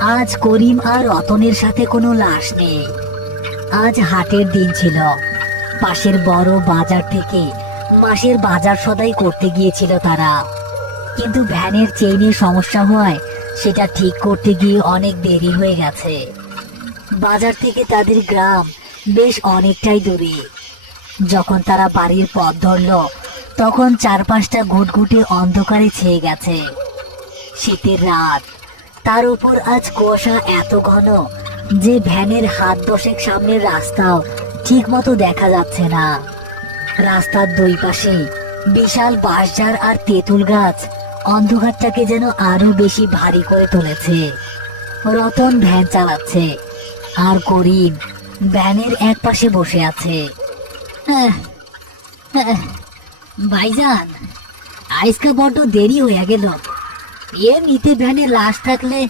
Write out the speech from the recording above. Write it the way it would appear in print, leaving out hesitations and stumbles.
আজ করিম আর রতনের সাথে কোনো লাশ নেই। আজ হাটের দিন ছিল। পাশের বড় বাজার থেকে মাসের বাজার সদাই করতে গিয়েছিল তারা, কিন্তু ভ্যানের চেইনের সমস্যা হওয়ায় সেটা ঠিক করতে গিয়ে অনেক দেরি হয়ে গেছে। বাজার থেকে তাদের গ্রাম বেশ অনেকটাই দূরে। যখন তারা বাড়ির পথ ধরল তখন চারপাশটা ঘুটঘুটে অন্ধকারে ছেয়ে গেছে। শীতের রাত, তার উপর আজ কুয়াশা এত ঘন যে ভ্যানের হাত দশেক সামনের রাস্তাও ঠিক মতো দেখা যাচ্ছে না। রাস্তার দুই পাশে বিশাল বাঁশঝাড় আর তেঁতুল গাছ অন্ধকারটাকে যেন আরো বেশি ভারী করে তুলেছে। রতন ভ্যান চালাচ্ছে আর করিম ভ্যানের এক পাশে বসে আছে। আহ, আহ, ভাইজান, আজকে বড্ড দেরি হয়ে গেল। এমনিতে ভ্যানে লাশ থাকলে